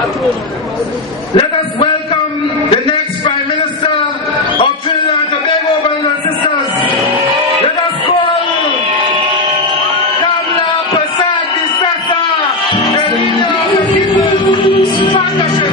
Let us welcome the next Prime Minister of Trinidad and Tobago, brothers and sisters. Let us call Kamla Persad Disasa, the leader of the People's Partnership.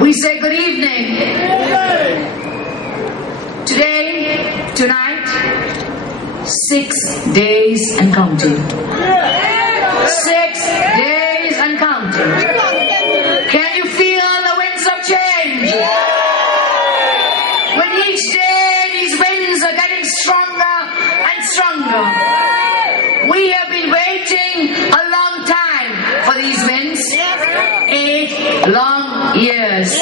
We say good evening. Today, tonight, 6 days and counting. 6 days and counting. Can you feel the winds of change? With each day, these winds are getting stronger and stronger. We have been waiting a long time for these winds. 8 long years.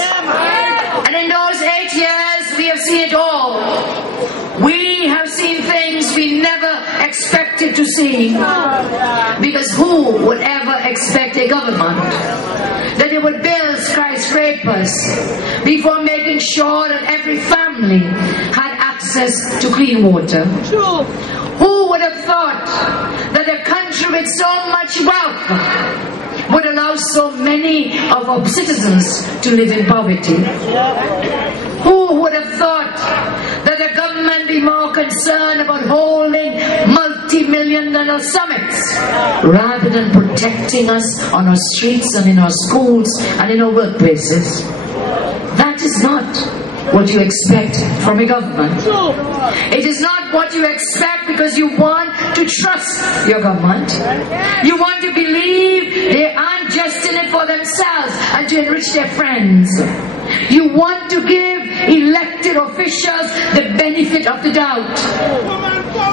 And in those 8 years, we have seen it all. We have seen things we never expected to see. Because who would ever expect a government that it would build skyscrapers before making sure that every family had access to clean water? Who would have thought that a country with so much wealth would allow so many of our citizens to live in poverty? Who would have thought that the government be more concerned about holding multi-million-dollar summits rather than protecting us on our streets and in our schools and in our workplaces? That is not what you expect from a government. It is not what you expect because you want to trust your government. You want to believe they aren't just in it for themselves and to enrich their friends. You want to give elected officials the benefit of the doubt.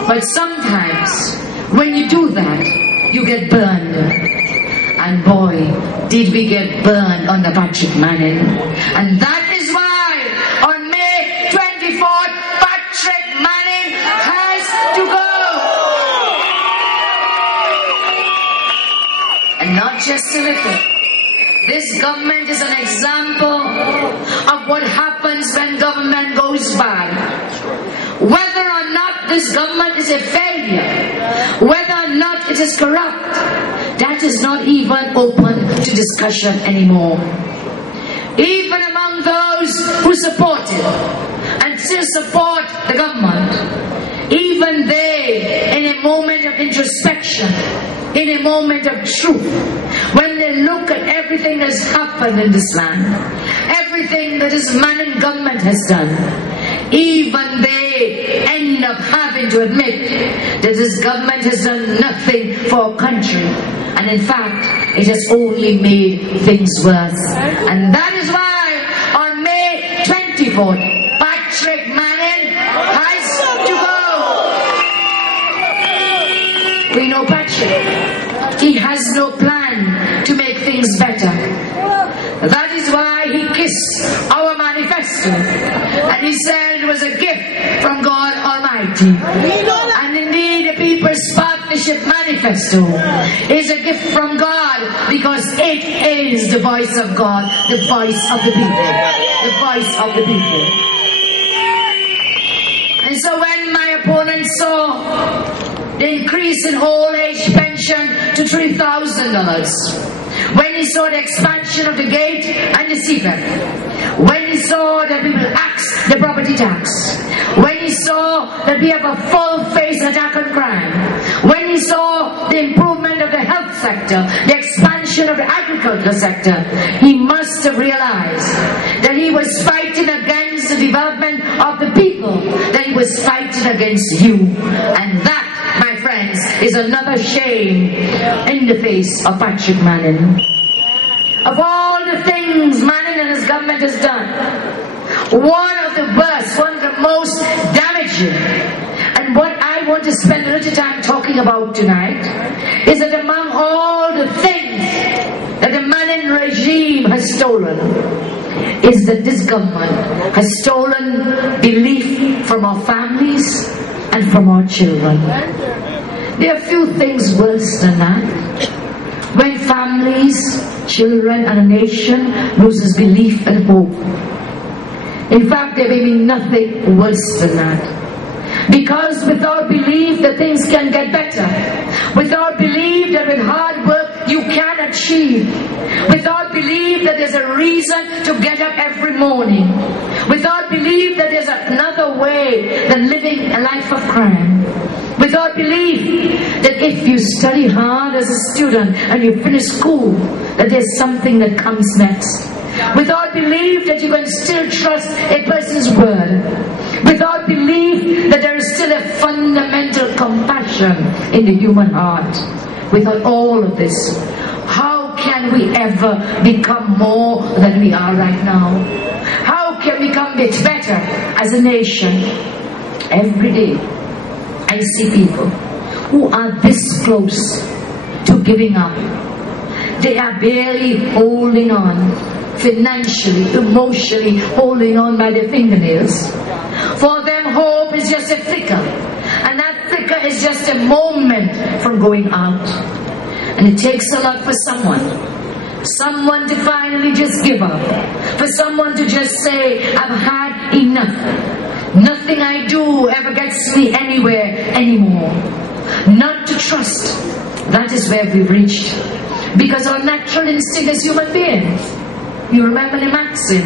But sometimes when you do that, you get burned. And boy, did we get burned under Patrick Manning. And that is why on May 24th, Patrick Manning has to go. And not just a little. This government is an example of what happens when government goes bad. Whether or not this government is a failure, whether or not it is corrupt, that is not even open to discussion anymore. Even among those who support it and still support the government, even they, in a moment of introspection, in a moment of truth, when they look at everything that has happened in this land, everything that this Manning government has done, even they end up having to admit that this government has done nothing for our country. And in fact, it has only made things worse. And that is why on May 24th, Patrick Manning has to go. We know Patrick. He has no plan to make things better. That is why he kissed our manifesto. And he said it was a gift from God Almighty. And indeed, the People's Partnership Manifesto is a gift from God because it is the voice of God, the voice of the people. the voice of the people. And so when my opponent saw the increase in old age pension to $3,000, when he saw the expansion of the gate and the CPAP, when he saw that we will axe the property tax, when he saw that we have a full-face attack on crime, when he saw the improvement of the health sector, the expansion of the agriculture sector, he must have realized that he was fighting against the development of the people, that he was fighting against you. And that, my friends, is another shame in the face of Patrick Manning. Of all the things Manning and his government has done, one of the worst, one of the most damaging, and what I want to spend a little time talking about tonight, is that among all the things that the Manning regime has stolen, is that this government has stolen belief from our families and from our children. There are few things worse than that. When families, children and a nation loses belief and hope. In fact, there may be nothing worse than that. Because without belief that things can get better, without belief that with hard work you can achieve, without belief that there's a reason to get up every morning, without belief that there's another way than living a life of crime, without belief that if you study hard as a student and you finish school, that there's something that comes next, without belief that you can still trust a person's word, without belief that there is still a fundamental compassion in the human heart, without all of this, how can we ever become more than we are right now? How can we become better as a nation? Every day I see people who are this close to giving up. They are barely holding on, financially, emotionally holding on by their fingernails. For them, hope is just a flicker, and that flicker is just a moment from going out. And it takes a lot for someone to finally just give up, for someone to just say, I've had enough. Nothing I do ever gets me anywhere anymore. Not to trust. That is where we've reached. Because our natural instinct as human beings, you remember the maxim,